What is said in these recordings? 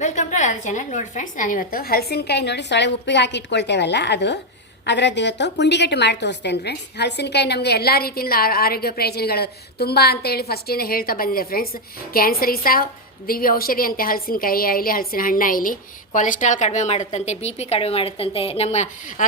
Welcome to ಅದು channel ನೋಡಿ friends ನಾನಿವತ್ತು ಹಲಸಿನಕಾಯಿ ನೋಡಿ ಸೊಳೆ ಉಪ್ಪಿಗೆ ಹಾಕಿ ಇಟ್ಕೊಳ್ತೇವಲ್ಲ ಅದು. ಅದರದ್ದು ಇವತ್ತು ಪುಂಡಿಗಟ್ಟು ಮಾಡಿ ತೋರಿಸ್ತೇನೆ ಫ್ರೆಂಡ್ಸ್ ಹಲಸಿನಕಾಯಿ ನಮಗೆ ಎಲ್ಲ ರೀತಿಯಿಂದ ಆರೋಗ್ಯ ಪ್ರಯೋಜನಗಳು ತುಂಬ ಅಂತೇಳಿ ಫಸ್ಟಿಂದ ಹೇಳ್ತಾ ಬಂದಿದೆ ಫ್ರೆಂಡ್ಸ್ ಕ್ಯಾನ್ಸರಿಗೆ ಸಹ ದಿವ್ಯ ಔಷಧಿ ಅಂತೆ ಹಲಸಿನಕಾಯಿ ಆಯಿಲಿ ಹಲಸಿನ ಹಣ್ಣು ಆಯಿಲಿ ಕೊಲೆಸ್ಟ್ರಾಲ್ ಕಡಿಮೆ ಮಾಡುತ್ತಂತೆ ಬಿ ಪಿ ಕಡಿಮೆ ಮಾಡುತ್ತಂತೆ ನಮ್ಮ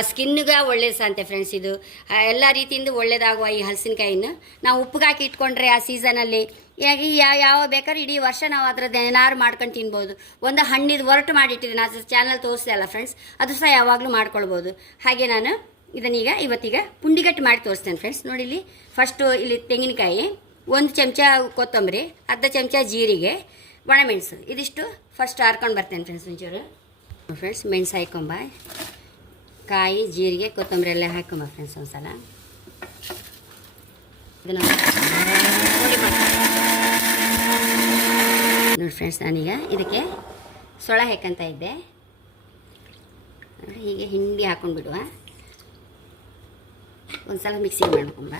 ಸ್ಕಿನ್ಗೆ ಒಳ್ಳೇದು ಸಹ ಫ್ರೆಂಡ್ಸ್ ಇದು. ಆ, ಎಲ್ಲ ರೀತಿಯಿಂದ ಒಳ್ಳೇದಾಗುವ ಈ ಹಲಸಿನಕಾಯಿನ ನಾವು ಉಪ್ಪಿಗೆ ಹಾಕಿ ಇಟ್ಕೊಂಡ್ರೆ ಆ ಸೀಸನಲ್ಲಿ ಯಾವ ಯಾವ ಬೇಕಾದ್ರೆ ಇಡೀ ವರ್ಷ ನಾವು ಅದರ ಏನಾರು ಮಾಡ್ಕೊಂಡು ತಿನ್ಬೋದು. ಒಂದು ಹಣ್ಣಿದು ಹೊರಟು ಮಾಡಿಟ್ಟಿದ್ದೀನಿ ಅದು ಚಾನಲ್ ತೋರಿಸಿದೆ ಅಲ್ಲ ಫ್ರೆಂಡ್ಸ್ ಅದು ಸಹ ಯಾವಾಗಲೂ ಮಾಡ್ಕೊಳ್ಬೋದು. ಹಾಗೆ ನಾನು ಇದನ್ನೀಗ ಇವತ್ತೀಗ ಪುಂಡಿಗಟ್ಟು ಮಾಡಿ ತೋರಿಸ್ತೇನೆ ಫ್ರೆಂಡ್ಸ್ ನೋಡಿ ಇಲ್ಲಿ ಫಸ್ಟು ಇಲ್ಲಿ ತೆಂಗಿನಕಾಯಿ ಒಂದು ಚಮಚ ಕೊತ್ತಂಬರಿ ಅರ್ಧ ಚಮಚ ಜೀರಿಗೆ ಒಣಮೆಣಸು ಇದಿಷ್ಟು ಫಸ್ಟ್ ಹಾರ್ಕೊಂಡು ಬರ್ತೇನೆ ಫ್ರೆಂಡ್ಸ್ ಒಂಚೂರು ಫ್ರೆಂಡ್ಸ್ ಮೆಣಸು ಹಾಕೊಂಬ ಕಾಯಿ ಜೀರಿಗೆ ಕೊತ್ತಂಬರಿ ಎಲ್ಲ ಹಾಕೊಂಬ ಫ್ರೆಂಡ್ಸ್ ಪುಡಿ ಮಾಡ್ತೀನಿ. ನೋಡಿ ಫ್ರೆಂಡ್ಸ್ ನಾನೀಗ ಇದಕ್ಕೆ ಸೊಳ ಹಾಕಂತ ಇದ್ದೆ ಹೀಗೆ ಹಿಂಡಿ ಹಾಕೊಂಡು ಬಿಡುವ ಒಂದ್ಸಲ ಮಿಕ್ಸಿಂಗ್ ಮಾಡ್ಕೊಂಬ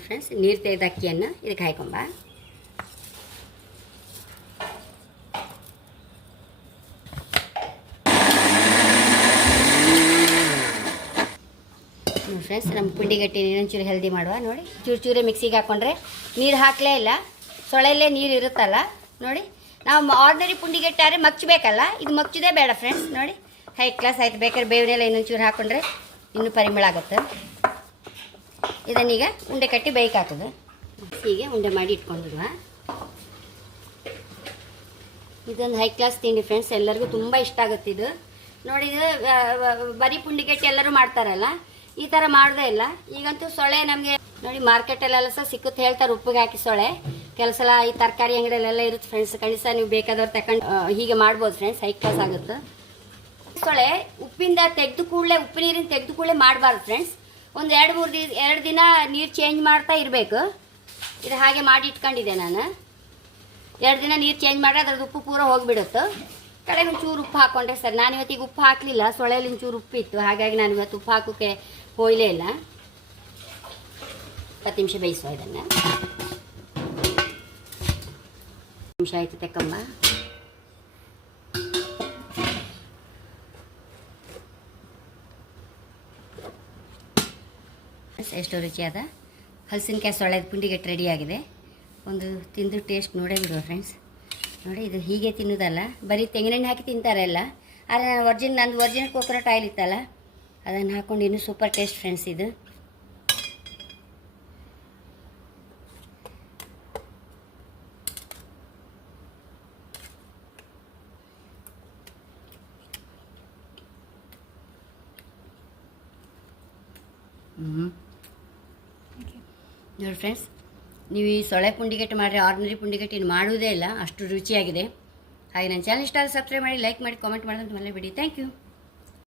ಫ್ರೆಂಡ್ಸ್ ನೀರು ತೆಗೆದ ಅಕ್ಕಿಯನ್ನು ಇದಕ್ಕೆ ಹಾಕೊಂಬ ಫ್ರೆಂಡ್ಸ್ ನಮ್ಮ ಪುಂಡಿಗಟ್ಟಿ ಇನ್ನೊಂಚೂರು ಹೆಲ್ದಿ ಮಾಡುವ. ನೋಡಿ, ಚೂರು ಚೂರೇ ಮಿಕ್ಸಿಗೆ ಹಾಕ್ಕೊಂಡ್ರೆ ನೀರು ಹಾಕಲೇ ಇಲ್ಲ. ಸೊಳೆಯಲ್ಲೇ ನೀರು ಇರುತ್ತಲ್ಲ, ನೋಡಿ. ನಾವು ಆರ್ಡಿನರಿ ಪುಂಡಿಗಟ್ಟಿ ಆದರೆ ಮಚ್ಚಬೇಕಲ್ಲ, ಇದು ಮಚ್ಚದೇ ಬೇಡ, ಫ್ರೆಂಡ್ಸ್. ನೋಡಿ ಹೈ ಕ್ಲಾಸ್ ಆಯ್ತು. ಬೇಕಾದ್ರೆ ಬೇವ್ರೆಲ್ಲ ಇನ್ನೊಂಚೂರು ಹಾಕ್ಕೊಂಡ್ರೆ ಇನ್ನೂ ಪರಿಮಳ ಆಗುತ್ತೆ. ಇದನ್ನೀಗ ಉಂಡೆ ಕಟ್ಟಿ ಬೇಯ್ಕಾಕೋದು ಹೀಗೆ ಉಂಡೆ ಮಾಡಿ ಇಟ್ಕೊಂಡಿರುವ. ಇದೊಂದು ಹೈ ಕ್ಲಾಸ್ ತಿಂಡಿ ಫ್ರೆಂಡ್ಸ್ ಎಲ್ಲರಿಗೂ ತುಂಬ ಇಷ್ಟ ಆಗುತ್ತೆ ಇದು. ನೋಡಿ ಇದು ಬರೀ ಪುಂಡಿ ಬರೀ ಪುಂಡಿಗಟ್ಟಿ ಎಲ್ಲರೂ ಮಾಡ್ತಾರಲ್ಲ, ಈ ಥರ ಮಾಡೋದೇ ಇಲ್ಲ. ಈಗಂತೂ ಸೊಳೆ ನಮಗೆ, ನೋಡಿ ಮಾರ್ಕೆಟಲ್ಲೆಲ್ಲ ಸಹ ಸಿಕ್ಕುತ್ತೆ, ಹೇಳ್ತಾರೆ ಉಪ್ಪಿಗೆ ಹಾಕಿ ಸೊಳೆ ಕೆಲವು ಸಲ ಈ ತರಕಾರಿ ಅಂಗಡಿಯಲ್ಲೆಲ್ಲ ಇರುತ್ತೆ ಫ್ರೆಂಡ್ಸ್ ಕಳಿಸ ನೀವು ಬೇಕಾದವ್ರು ತಗೊಂಡು ಹೀಗೆ ಮಾಡ್ಬೋದು ಫ್ರೆಂಡ್ಸ್ ಹೈ ಕ್ಲಾಸ್ ಆಗುತ್ತೆ. ಸೊಳೆ ಉಪ್ಪಿಂದ ತೆಗೆದು ಕೂಡಲೇ ಉಪ್ಪು ನೀರಿನ ತೆಗೆದು ಕೂಡಲೇ ಮಾಡಬಾರ್ದು ಫ್ರೆಂಡ್ಸ್ ಒಂದು ಎರಡು ಮೂರು ದಿನ, ಎರಡು ದಿನ ನೀರು ಚೇಂಜ್ ಮಾಡ್ತಾ ಇರಬೇಕು. ಇದು ಹಾಗೆ ಮಾಡಿ ಇಟ್ಕೊಂಡಿದ್ದೆ ನಾನು. ಎರಡು ದಿನ ನೀರು ಚೇಂಜ್ ಮಾಡಿದ್ರೆ ಅದ್ರದ್ದು ಉಪ್ಪು ಪೂರ ಹೋಗಿಬಿಡುತ್ತೆ. ಕಡೆಗೆ ಒಂಚೂರು ಉಪ್ಪು ಹಾಕ್ಕೊಂಡ್ರೆ ಸರ್. ನಾನು ಇವತ್ತಿಗೆ ಉಪ್ಪು ಹಾಕಲಿಲ್ಲ. ಸೊಳೆಯಲ್ಲಿ ಒಂಚೂರು ಉಪ್ಪು ಇತ್ತು. ಹಾಗಾಗಿ ನಾನು ಇವತ್ತು ಉಪ್ಪು ಹಾಕೋಕ್ಕೆ ಹೋಯ್ಲೇ ಇಲ್ಲ. ಹತ್ತು ನಿಮಿಷ ಬೇಯಿಸುವ ಇದನ್ನು. ನಿಮಿಷ ಆಯಿತು ತೆಕ್ಕಮ್ಮ. ಎಷ್ಟು ರುಚಿಯಾದ ಹಲಸಿನಕಾಯಿ ಸೊಳ್ಳೆದ ರೆಡಿ ಆಗಿದೆ. ಒಂದು ತಿಂದು ಟೇಸ್ಟ್ ನೋಡೇ ಬಿಡುವ ಫ್ರೆಂಡ್ಸ್ ನೋಡಿ, ಇದು ಹೀಗೆ ತಿನ್ನೋದಲ್ಲ. ಬರೀ ತೆಂಗಿನೆಣ್ಣೆ ಹಾಕಿ ತಿಂತಾರೆ ಎಲ್ಲ ಆದರೆ ನಾನು ಒರ್ಜಿನ್ ನಂದು ಒರ್ಜಿನಲ್ ಕೋಕೋನಟ್ ಆಯಿಲ್ ಇತ್ತಲ್ಲ, ಅದನ್ನು ಹಾಕ್ಕೊಂಡು ಇನ್ನೂ ಸೂಪರ್ ಟೇಸ್ಟ್ ಫ್ರೆಂಡ್ಸ್ ಇದು. ಹ್ಞೂ ನೋಡಿ ಫ್ರೆಂಡ್ಸ್, ನೀವು ಈ ಸೊಳೆ ಪುಂಡಿಗೆಟ್ಟು ಮಾಡಿರಿ ಆರ್ಡಿನರಿ ಪುಂಡಿಗೆಟ್ಟು ಇನ್ನು ಮಾಡುವುದೇ ಇಲ್ಲ, ಅಷ್ಟು ರುಚಿಯಾಗಿದೆ. ಹಾಗೆ ನನ್ನ ಚಾನಲ್ ಇಷ್ಟ ಸಬ್ಸ್ಕ್ರೈಬ್ ಮಾಡಿ ಲೈಕ್ ಮಾಡಿ ಕಾಮೆಂಟ್ ಮಾಡೋದಂತ ಮನೆ ಬಿಡಿ ಥ್ಯಾಂಕ್ ಯು